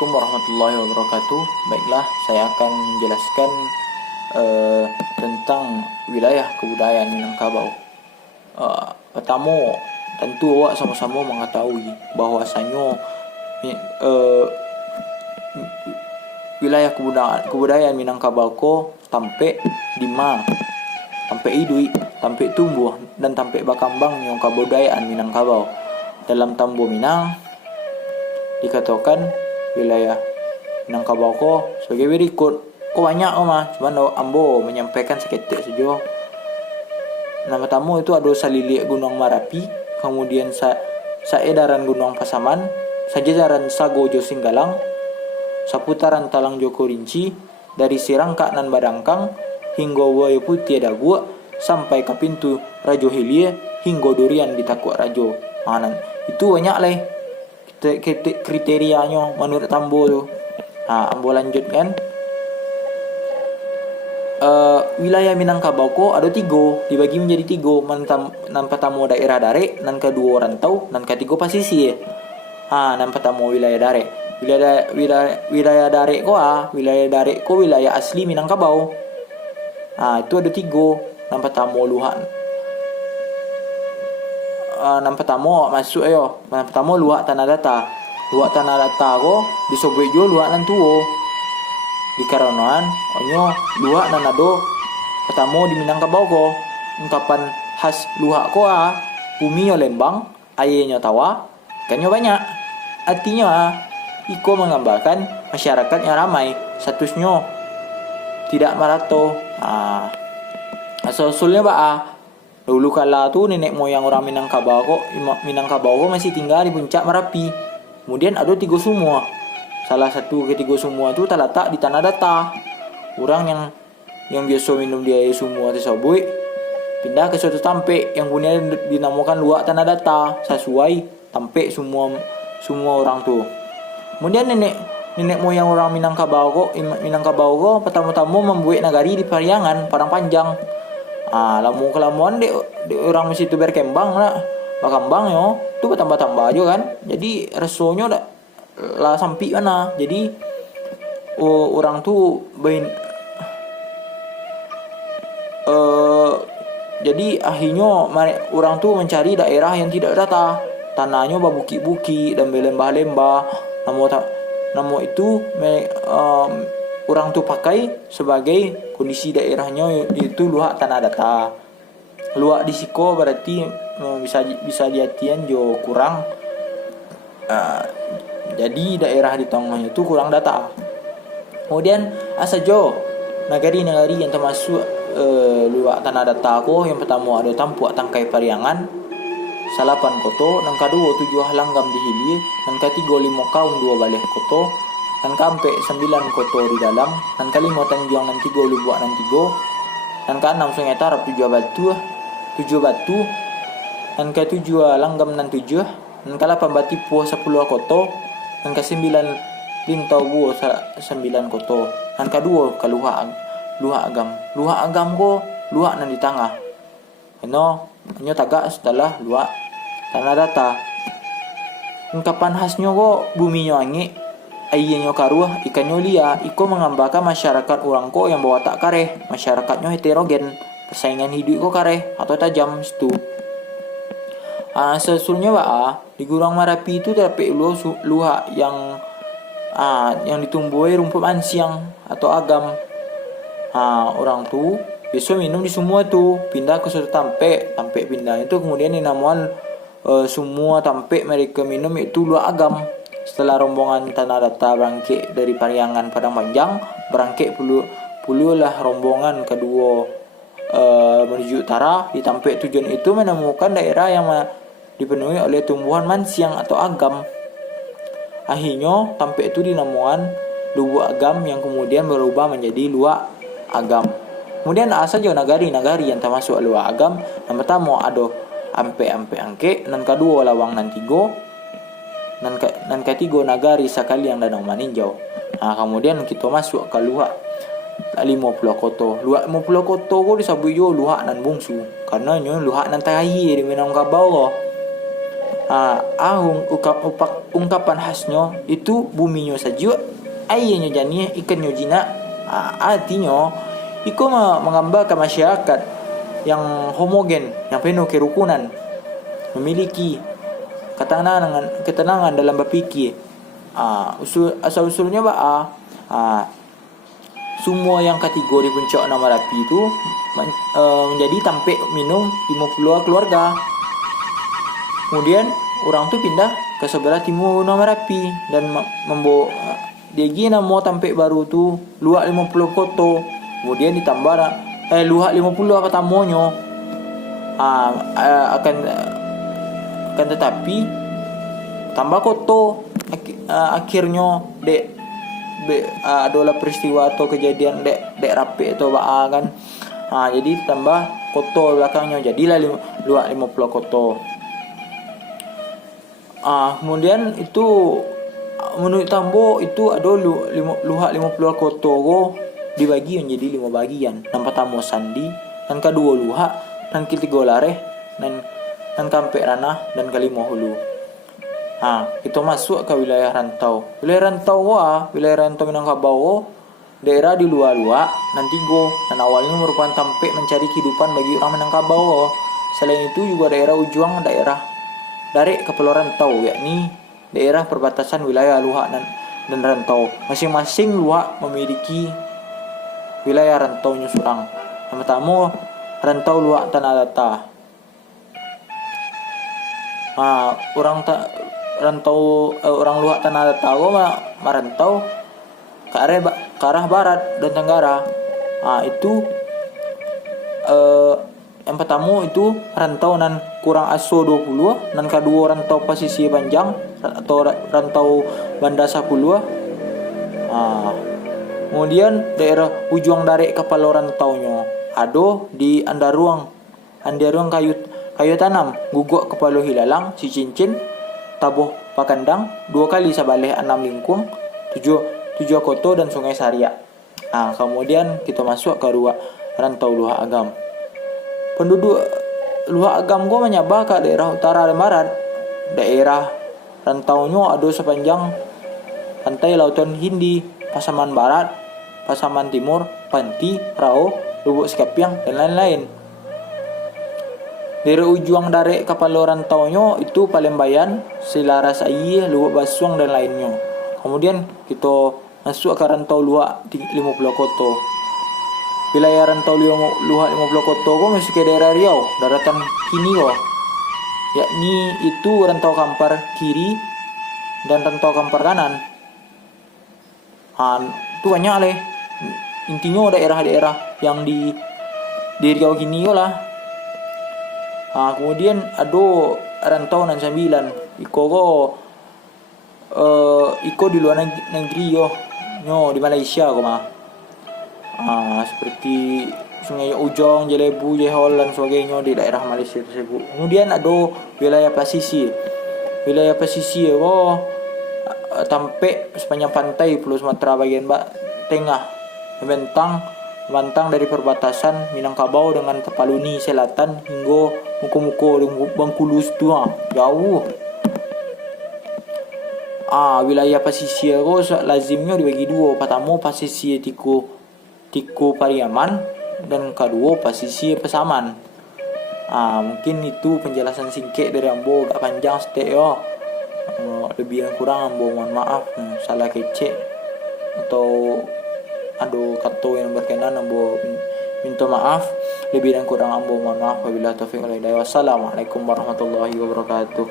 Assalamualaikum warahmatullahi wabarakatuh. Baiklah, saya akan menjelaskan tentang wilayah kebudayaan Minangkabau. Pertama, tentu awak sama-sama mengetahui bahwasanya uh, wilayah kebudayaan Minangkabau ko tampe dima, tampe idui, tampe tumbuh dan tampe bakambang yang kebudayaan Minangkabau. Dalam Tambo Minang dikatakan wilayah Minangkabau ko sebagai berikut. Ko banyak mah, cuman ambo menyampaikan seketik saja. Nama tamu itu ada Salilik Gunung Marapi, kemudian Saedaran Gunung Pasaman, Sajajaran Sago Josinggalang, Saputaran Talang Joko Rinci, dari Sirangka nan Badangkang hingga Wayo Putih Dagu sampai ke pintu Rajo Hilie hingga Durian di Takuk Rajo. Itu banyak lah kriterianya menurut Tambo tu. Ambo lanjutkan. Wilayah Minangkabau ko ada 3, dibagi menjadi 3. Nan pertama daerah dare, nan kedua rantau, nan ketiga pasisir. Nan pertama wilayah dare. Wilayah dare ko wilayah asli Minangkabau. Itu ada 3. Nan pertama luhan. Nan pertama masuk ayo. Nan pertama luak tanah data. Luak tanah data ko disobek jo luak nan tuo. Di karonan onyo luak nan ado pertama di Minangkabau ko. Ungkapan khas luak ko bumi yo lembang, airnya tawa, ikannya banyak. Artinya iko menggambarkan masyarakat yang ramai, statusnya tidak merata. Asal-usulnya dulu kala tu nenek moyang orang Minangkabau ko masih tinggal di puncak Merapi. Kemudian ada 3 sumur. Salah satu ketiga sumur tu terletak di tanah data. Orang yang biasa minum di air sumur tersebut pindah ke suatu tampek yang punya dinamakan luak tanah data sesuai tampek semua orang tu. Kemudian nenek moyang orang Minangkabau ko pertama-tama membuat nagari di Pariangan, Padang Panjang. Lama kelamaan dek orang mesti tu berkembang lah, berkembang yo, tu bertambah-tambah aja kan. Jadi rasanya dah lah sampai mana. Jadi orang tu jadi akhirnya orang tu mencari daerah yang tidak rata, tanahnya berbukit-bukit dan berlembah-lembah. Nama itu orang tu pakai sebagai kondisi daerahnya itu luak tanah data. Luak di siko berarti bisa diartian jo kurang. Jadi daerah di tengahnya itu kurang data. Kemudian asajo nagari-nagari yang termasuk luak tanah data ko. Yang pertama ada Tampuak Tangkai Pariangan, Salapan Koto, yang kedua 7 Langgam di Hilir, yang ketiga 5 Kaung 2 Baleh Koto, dan kampek 9 koto di dalam, dan kelima Tanjuang dan 3 Lubuk dan 3, dan ke-6 Sungai Tarap 7 batu, dan ke-7 Langgam dan 7, dan ke-8 Batipuh 10 koto, dan ke-9 Lintau Buo 9 koto, dan ke-2 ke Luhak Agam ko luak nan di tengah. Hanya tagak setelah luak tanah data. Ungkapan khasnya ko buminya angin, airnya karuah, ikannya lia. Iko menggambarkan masyarakat orang ko yang bawa tak kareh, masyarakatnya heterogen, persaingan hidup ko kareh atau tajam situ. Sesulnya di Gunung Marapi itu terdapat luak yang ditumbuhi rumput mansiang atau agam. Orang tu biasa minum di semua tu, pindah ke suatu tampek pindah itu kemudian dinamakan semua tampek mereka minum itu luak agam. Setelah rombongan tanah data berangkit dari Pariangan Padang Panjang, berangkit pululah rombongan kedua menuju utara. Di tampek tujuan itu menemukan daerah yang dipenuhi oleh tumbuhan mansiang atau agam. Akhirnya tampek itu dinamakan Lubuk Agam yang kemudian berubah menjadi Luak Agam. Kemudian saja nagari-nagari yang termasuk luak agam. Yang pertama ada Ampe-Angke, dan kedua Lawang nan 3, dan ketiga nagari Sakaliang dan Maninjau. Kemudian kita masuk ke luak 50 koto. Luak 50 koto ko disebut jo luak nan bungsu karena nyo luak nan terakhir di Minangkabau. ungkapan khasnya itu buminya saja airnya jani ikannya jina. Artinya iko menggambarkan masyarakat yang homogen, yang penuh kerukunan, memiliki ketenangan dalam berpikir. Asal usulnya semua yang kategori puncak nama Merapi itu menjadi tampek minum 50 keluarga. Kemudian orang tu pindah ke sebelah timur nama Merapi dan membawa dia nama tampek baru tu luak 50 koto. Kemudian ditambah luak 50 apa tamonya. Akan tetapi tambah koto akhirnya adalah peristiwa atau kejadian dek rapi atau kan. Jadi tambah koto belakangnya jadilah luak 50 koto. Kemudian itu menurut Tambo itu ada luak 50 koto dibagi menjadi 5 bagian. Dan pertama sandi, dan kedua luak, dan ketiga lareh, dan kampek ranah, dan kelima hulu. Kita masuk ke wilayah rantau. Wilayah rantau Minangkabau, daerah di luar-luar dan tigo, dan awalnya merupakan tampek mencari kehidupan bagi orang Minangkabau. Selain itu juga daerah ujung daerah dari kepulauan rantau, yakni daerah perbatasan wilayah luak dan rantau. Masing-masing luak memiliki wilayah rantaunya surang. Yang pertama, rantau luak Tanah Datar. Orang luak Tanah Datar merantau ke arah barat dan tenggara. Itu yang pertama itu rantau nan kurang aso 20, dan kedua rantau pasisir panjang atau rantau banda 10. Kemudian daerah ujung dari kepala rantaunya ada di Andaruang kayu tanam, guguk kepala hilalang, si cincin, tabuh pakandang, 2 kali sabalik 6 lingkung, 7 koto dan sungai Saria. Kemudian kita masuk ke rantau luak agam. Penduduk luak agam menyabak ke daerah utara dan barat. Daerah rantaunya ada sepanjang pantai Lautan Hindi, Pasaman Barat, Pasaman Timur, Panti, Rao, Lubuk Sekapiang, dan lain-lain. Dari ujung dari kepala rantaunya itu Palembayan, Selaras Ayi, Lubuk Basuang, dan lainnya. Kemudian kita masuk ke rantau luak 50 koto. Wilayah rantau luak 50 koto masuk ke daerah Riau, daratan kini yakni itu rantau Kampar kiri dan rantau Kampar kanan. Itu banyak intinya daerah-daerah yang di Riau kini lah. Kemudian ada rantau nan 9. Iko di luar negeri di Malaysia seperti Sungai Ujong, Jelebu, Jehol dan sebagainya di daerah Malaysia tersebut. Kemudian ada wilayah pesisir. Wilayah pesisir tampek sepanjang pantai Pulau Sumatera bagian tengah, membentang dari perbatasan Minangkabau dengan Tapaluni selatan hingga muka-muka Bengkulu jauh. Wilayah pesisir lazimnya dibagi 2. Pertama pesisir Tiko Pariaman, dan kedua pesisir Pesaman. Mungkin itu penjelasan singkat dari ambo, gak panjang lebih kurang ambo mohon maaf salah kecek atau ada kata yang berkenan ambo minta maaf. Lebih dan kurang ambo mohon maaf. Wabillahi taufiq wal hidayah. Wassalamualaikum warahmatullahi wabarakatuh.